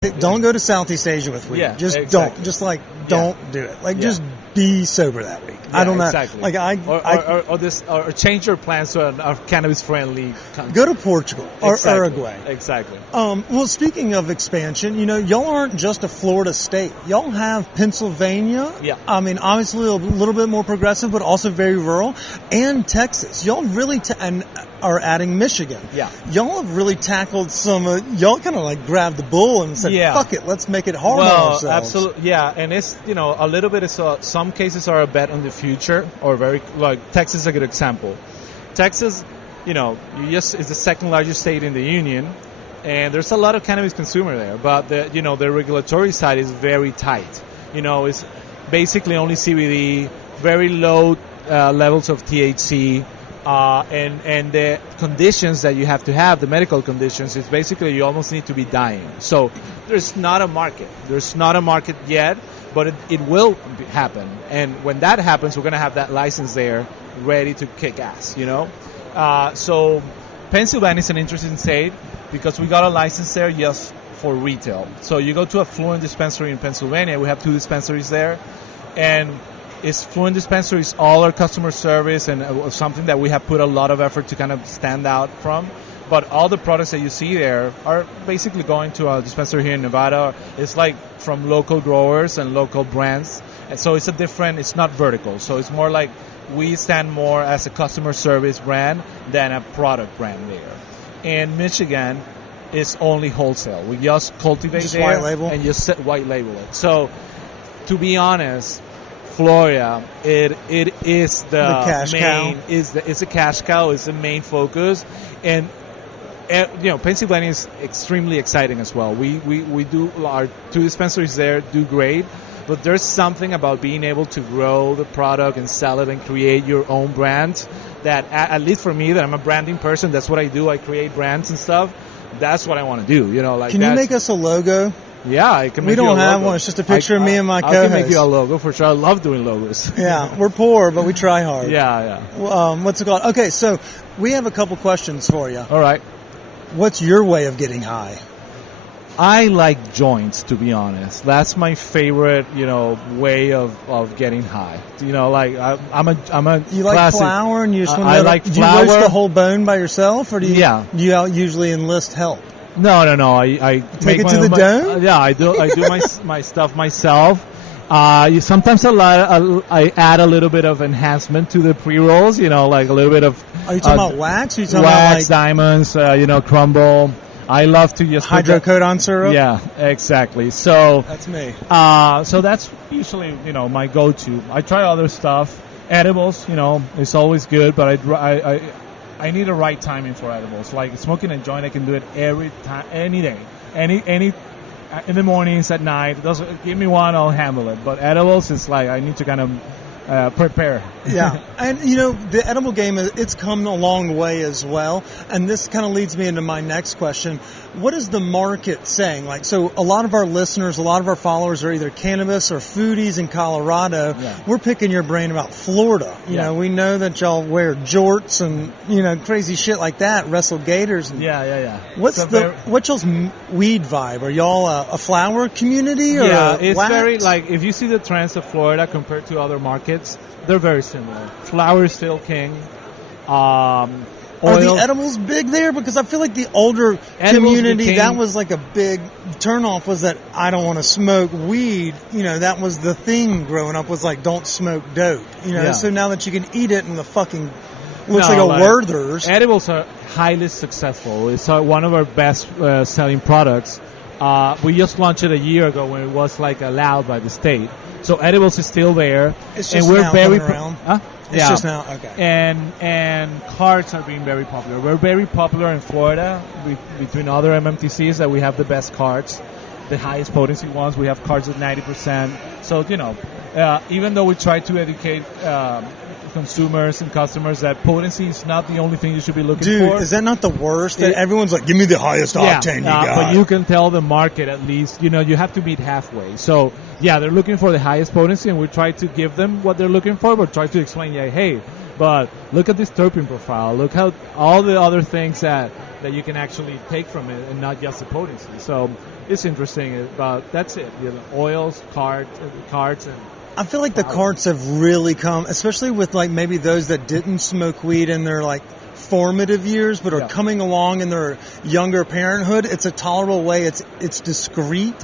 Don't go to Southeast Asia with weed. Yeah, just exactly. don't. Just like don't do it. Like just be sober that week. Yeah, I don't know. Exactly. Like or change your plans to a cannabis friendly country. go to Portugal or Uruguay. Exactly. Well, speaking of expansion, y'all aren't just a Florida state. Y'all have Pennsylvania. Yeah. I mean, obviously a little bit more progressive, but also very rural. And Texas. Y'all really and are adding Michigan. Yeah. Y'all have really tackled some. Y'all kind of like grabbed the bull and said, "Fuck it, let's make it hard on ourselves." Absolutely. Yeah, and it's a little bit. Some cases are a bet on the future, or very like Texas is a good example. Texas, it's the second largest state in the union, and there's a lot of cannabis consumer there, but the regulatory side is very tight. It's basically only CBD, very low levels of THC, and the conditions that you have to have, the medical conditions, is basically you almost need to be dying. So there's not a market. There's not a market yet, but it will happen. And when that happens, we're going to have that license there ready to kick ass, So Pennsylvania is an interesting state because we got a license there just for retail. So you go to a Fluent dispensary in Pennsylvania. We have 2 dispensaries there. And it's Fluent dispensaries, all our customer service, and something that we have put a lot of effort to kind of stand out from. But all the products that you see there are basically going to a dispensary here in Nevada. It's like from local growers and local brands. And so it's not vertical. So it's more like we stand more as a customer service brand than a product brand there. In Michigan, it's only wholesale. We just cultivate just there white label? And just white label it. So to be honest, Florida, it is the cash main, cow. It's a cash cow, it's the main focus. And Pennsylvania is extremely exciting as well. We do our 2 dispensaries there do great, but there's something about being able to grow the product and sell it and create your own brand that, at least for me, that I'm a branding person, that's what I do. I create brands and stuff. That's what I want to do. Can you make us a logo? Yeah, I can. We don't have one. It's just a picture of me and my co-host. I can make you a logo for sure. I love doing logos. Yeah, we're poor, but we try hard. Yeah. What's it called? Okay, so we have a couple questions for you. All right. What's your way of getting high? I like joints, to be honest. That's my favorite, way of getting high. I'm a. You like classic, flower, and you just want to. I like do flower. you roast the whole bone by yourself, or do you? Yeah. Do you usually enlist help? No. I take it to the dome. Yeah, I do my stuff myself. Sometimes I add a little bit of enhancement to the pre-rolls. Like a little bit of. Are you talking about wax? Or are you talking wax, about diamonds, crumble. I love to just hydrocodone syrup. Yeah, exactly. So that's me. So that's usually my go-to. I try other stuff. Edibles, it's always good, but I need a right timing for edibles. Like smoking a joint, I can do it every time, any day, any in the mornings, at night. Give me one, I'll handle it. But edibles, it's like I need to kind of prepare. Yeah, and the edible game, it's come a long way as well. And this kind of leads me into my next question. What is the market saying? Like, so a lot of our listeners, a lot of our followers are either cannabis or foodies in Colorado. Yeah. We're picking your brain about Florida. We know that y'all wear jorts and, crazy shit like that, wrestle gators. And what's y'all's weed vibe? Are y'all a flower community or it's wax? very, like, if you see the trends of Florida compared to other markets, they're very similar. Flower is still king. Are the edibles big there? Because I feel like the older community, that was like a big turnoff, was that I don't want to smoke weed. That was the thing growing up, was like, don't smoke dope. So now that you can eat it and the fucking looks like a Werther's. Edibles are highly successful. It's one of our best selling products. We just launched it a year ago when it was like allowed by the state. So edibles is still there. It's just and we're now very coming around. It's just now, okay. And cards are being very popular. We're very popular in Florida between other MMTCs that we have the best cards, the highest potency ones. We have cards at 90%. So, even though we try to educate consumers and customers that potency is not the only thing you should be looking for. Dude, is that not the worst? That everyone's like, give me the highest octane you got. But you can tell the market at least, you have to meet halfway. So, they're looking for the highest potency, and we try to give them what they're looking for, but try to explain, hey, but look at this terpene profile. Look how all the other things that you can actually take from it, and not just the potency. So it's interesting. But that's it. Oils, carts, and I feel like the carts have really come, especially with like maybe those that didn't smoke weed in their like formative years, but are coming along in their younger parenthood. It's a tolerable way. It's discreet,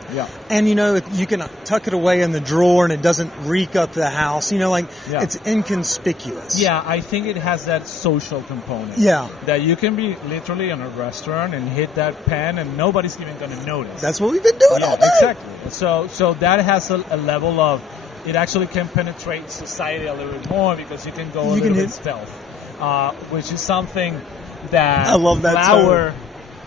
and you can tuck it away in the drawer, and it doesn't reek up the house. It's inconspicuous. Yeah, I think it has that social component. Yeah, that you can be literally in a restaurant and hit that pen, and nobody's even going to notice. That's what we've been doing all day. Exactly. So that has a level of, it actually can penetrate society a little bit more because you can go a little bit stealth. Which is something that I love that flower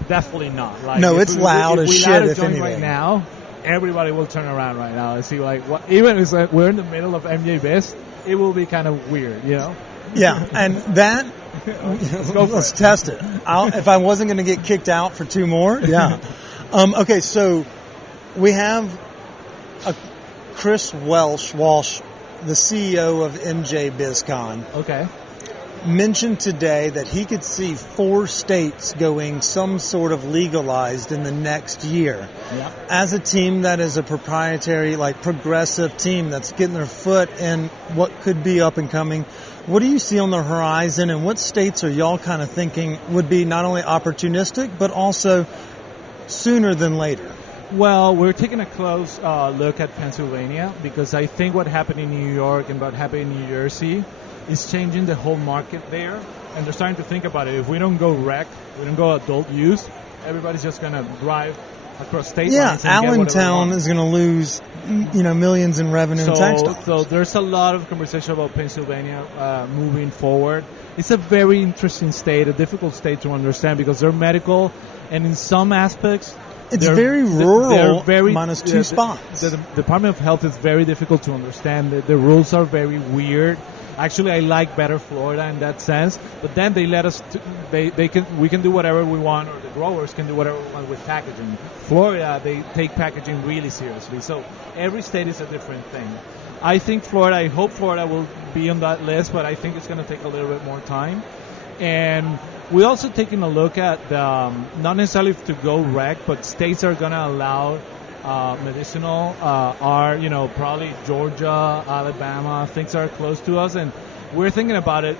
definitely not. Like, no, it's loud as shit. If anything, right now, everybody will turn around right now and see like what. Even if like we're in the middle of MJBiz, it will be kind of weird, Yeah, and that let's test it. If I wasn't going to get kicked out for 2 more, yeah. Okay, so we have Chris Walsh, the CEO of MJBizCon. Okay. Mentioned today that he could see 4 states going some sort of legalized in the next year. Yeah. As a team that is a proprietary, like progressive team that's getting their foot in what could be up and coming, what do you see on the horizon, and what states are y'all kind of thinking would be not only opportunistic but also sooner than later? Well, we're taking a close look at Pennsylvania because I think what happened in New York and what happened in New Jersey is changing the whole market there, and they're starting to think about it. If we don't go rec, we don't go adult use, everybody's just going to drive across state lines. Yeah, Allentown is going to lose, millions in revenue and tax dollars. So there's a lot of conversation about Pennsylvania moving forward. It's a very interesting state, a difficult state to understand because they're medical, and in some aspects, it's very rural, minus 2 spots. The Department of Health is very difficult to understand. The rules are very weird. Actually, I like better Florida in that sense, but then they let us. We can do whatever we want, or the growers can do whatever we want with packaging. Florida, they take packaging really seriously. So every state is a different thing. I hope Florida will be on that list, but I think it's going to take a little bit more time. And we're also taking a look at not necessarily to go rec, but states are going to allow medicinal are, probably Georgia, Alabama, things are close to us, and we're thinking about it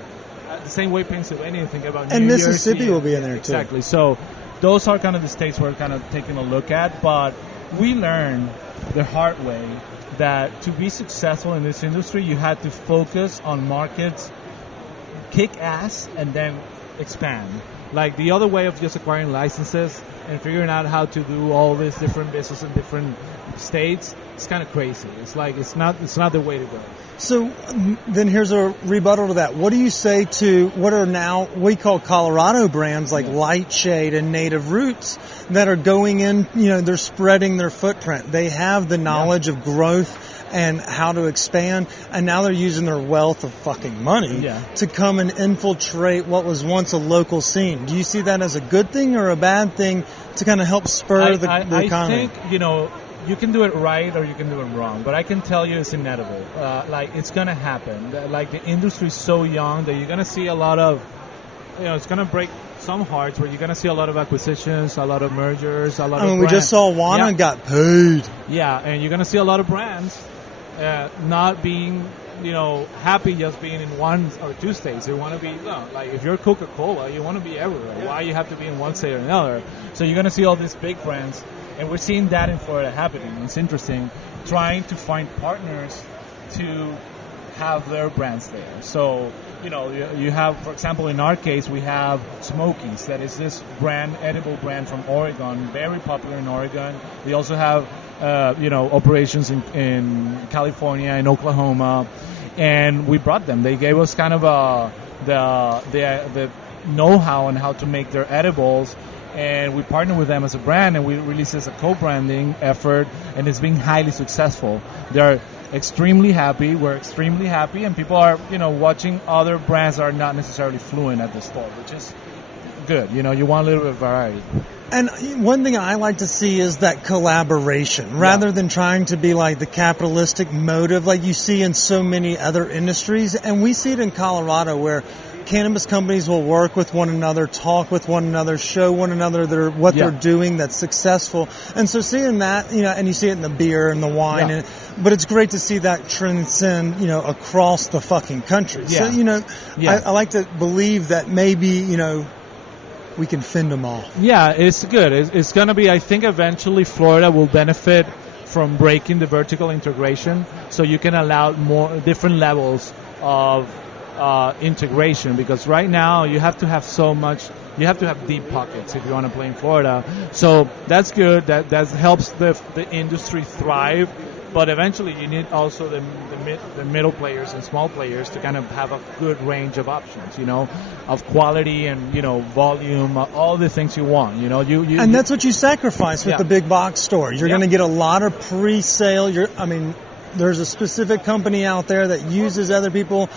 the same way Pennsylvania think about and New Mississippi Jersey. Will be in there too. Exactly. So those are kind of the states we're kind of taking a look at, but we learned the hard way that to be successful in this industry, you had to focus on markets, kick ass, and then expand. Like the other way of just acquiring licenses and figuring out how to do all these different business in different states, it's kind of crazy. It's like it's not the way to go. So then here's a rebuttal to that. What do you say to what are now we call Colorado brands like Lightshade and Native Roots that are going in, they're spreading their footprint. They have the knowledge of growth and how to expand, and now they're using their wealth of fucking money to come and infiltrate what was once a local scene. Do you see that as a good thing or a bad thing to kind of help spur the economy? I think, you can do it right or you can do it wrong, but I can tell you it's inevitable. It's going to happen. Like, the industry is so young that you're going to see a lot of, it's going to break some hearts where you're going to see a lot of acquisitions, a lot of mergers, a lot of brands. We just saw Wana got paid. Yeah, and you're going to see a lot of brands not being, happy just being in 1 or 2 states. They want to be, like if you're Coca-Cola, you want to be everywhere. Why you have to be in one state or another? So you're going to see all these big brands, and we're seeing that in Florida happening. It's interesting, trying to find partners to have their brands there. So, you have, for example, in our case, we have Smokies. That is this brand, edible brand from Oregon, very popular in Oregon. We also have operations in California, in Oklahoma, and we brought them. They gave us kind of the know-how on how to make their edibles, and we partnered with them as a brand, and we released as a co-branding effort, and it's been highly successful. They're extremely happy. We're extremely happy, and people are, watching other brands that are not necessarily Fluent at the store, which is good. You want a little bit of variety. And one thing I like to see is that collaboration, rather than trying to be like the capitalistic motive like you see in so many other industries. And we see it in Colorado where cannabis companies will work with one another, talk with one another, show one another what they're doing that's successful. And so seeing that, and you see it in the beer and the wine, but it's great to see that transcend, across the fucking country. Yeah. So, I like to believe that maybe, we can fend them off. Yeah, it's good. It's going to be, I think eventually Florida will benefit from breaking the vertical integration, so you can allow more different levels of integration, because right now you have to have deep pockets if you want to play in Florida. So that's good. That helps the industry thrive. But eventually you need also the middle players and small players to kind of have a good range of options, of quality and, volume, all the things you want, And that's what you sacrifice with the big box store. You're going to get a lot of pre-sale. There's a specific company out there that uses other people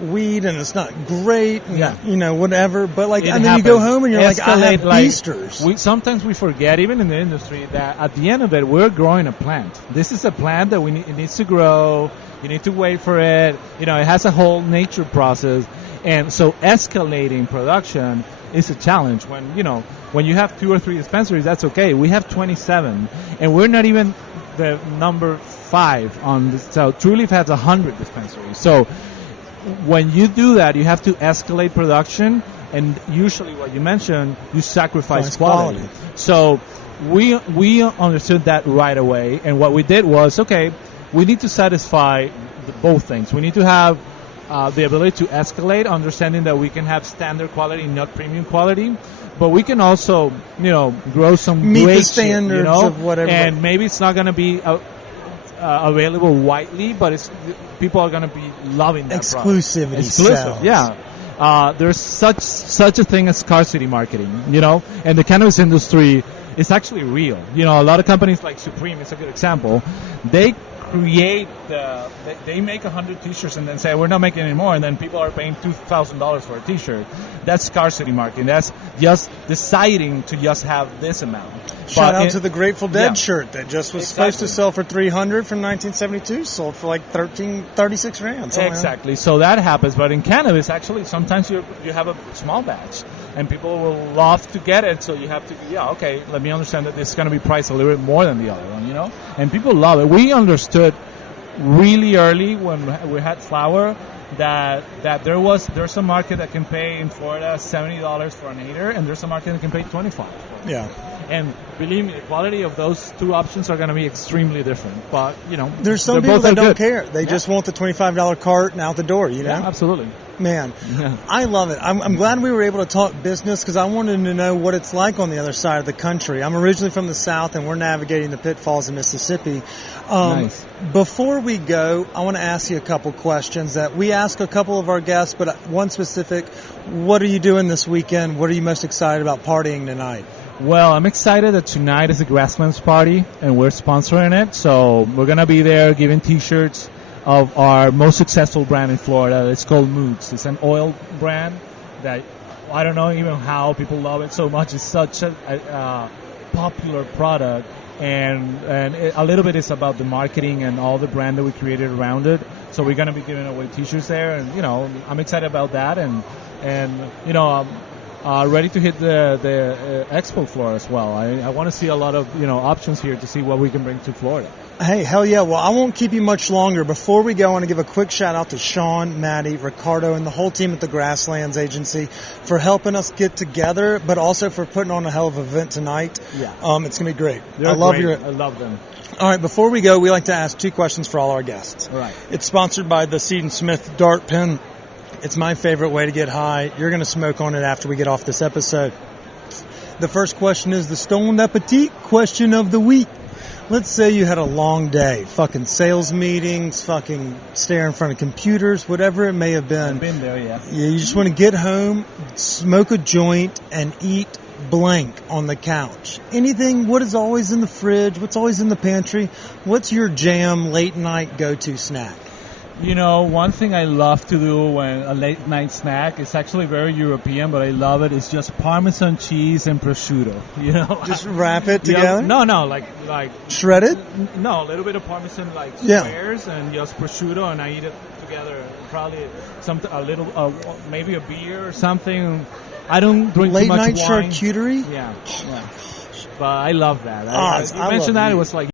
weed and it's not great and, whatever, but and then you go home and you're like, I have beasters. Sometimes we forget, even in the industry, that at the end of it, we're growing a plant. This is a plant that it needs to grow. You need to wait for it. It has a whole nature process, and so escalating production is a challenge. When you have 2 or 3 dispensaries, that's okay. We have 27, and we're not even the number 5 on this. So True Leaf has 100 dispensaries. So when you do that, you have to escalate production, and usually what you mentioned, you sacrifice quality. So we understood that right away, and what we did was, okay, we need to satisfy both things. We need to have the ability to escalate, understanding that we can have standard quality, not premium quality, but we can also, grow some meet great the standards of whatever. And maybe it's not going to be available widely, but people are going to be loving that exclusivity. Exclusive, yeah. There's such a thing as scarcity marketing, and the cannabis industry is actually real. A lot of companies like Supreme is a good example. They create they make 100 t-shirts and then say we're not making any more, and then people are paying $2,000 for a t-shirt. That's scarcity marketing. That's just deciding to just have this amount. Shout out to the Grateful Dead shirt that just was supposed to sell for $300 from 1972, sold for like 36 grand. Exactly. So that happens, but in cannabis, actually, sometimes you have a small batch, and people will love to get it. So you have to, let me understand that this is going to be priced a little bit more than the other one, And people love it. We understood really early when we had flower that there's a market that can pay in Florida $70 for an acre, and there's a market that can pay $25. Yeah. And believe me, the quality of those two options are going to be extremely different. But, there's some people that don't care. They just want the $25 cart and out the door, Yeah, absolutely. Man, I love it. I'm glad we were able to talk business, because I wanted to know what it's like on the other side of the country. I'm originally from the South, and we're navigating the pitfalls of Mississippi. Nice. Before we go, I want to ask you a couple questions that we ask a couple of our guests, but one specific. What are you doing this weekend? What are you most excited about partying tonight? Well, I'm excited that tonight is a Grasslands party, and we're sponsoring it. So we're going to be there giving T-shirts of our most successful brand in Florida. It's called Moods. It's an oil brand that I don't know even how people love it so much. It's such a popular product, and a little bit is about the marketing and all the brand that we created around it. So we're going to be giving away T-shirts there, and I'm excited about that, and ready to hit the expo floor as well. I want to see a lot of options here to see what we can bring to Florida. Hey, hell yeah. Well, I won't keep you much longer. Before we go, I want to give a quick shout out to Sean, Maddie, Ricardo, and the whole team at the Grasslands Agency for helping us get together, but also for putting on a hell of an event tonight. Yeah. It's going to be great. I love them. All right, before we go, we like to ask 2 questions for all our guests. All right. It's sponsored by the Seed & Smith Dart Pen. It's my favorite way to get high. You're going to smoke on it after we get off this episode. The first question is the Stolen Appetit question of the week. Let's say you had a long day, fucking sales meetings, fucking stare in front of computers, whatever it may have been. I've been there, yeah. You just want to get home, smoke a joint, and eat blank on the couch. Anything, what is always in the fridge, what's always in the pantry, what's your jam late night go-to snack? You know, one thing I love to do when a late night snack is actually very European, but I love it. It's just Parmesan cheese and prosciutto. You know, Just wrap it together? No, like Shredded? no, a little bit of Parmesan like Yeah. squares and just prosciutto, and I eat it together. Probably maybe a beer or something. I don't drink Late too much night wine. charcuterie? Yeah, yeah. But I love that. I You mentioned love that you. it was like.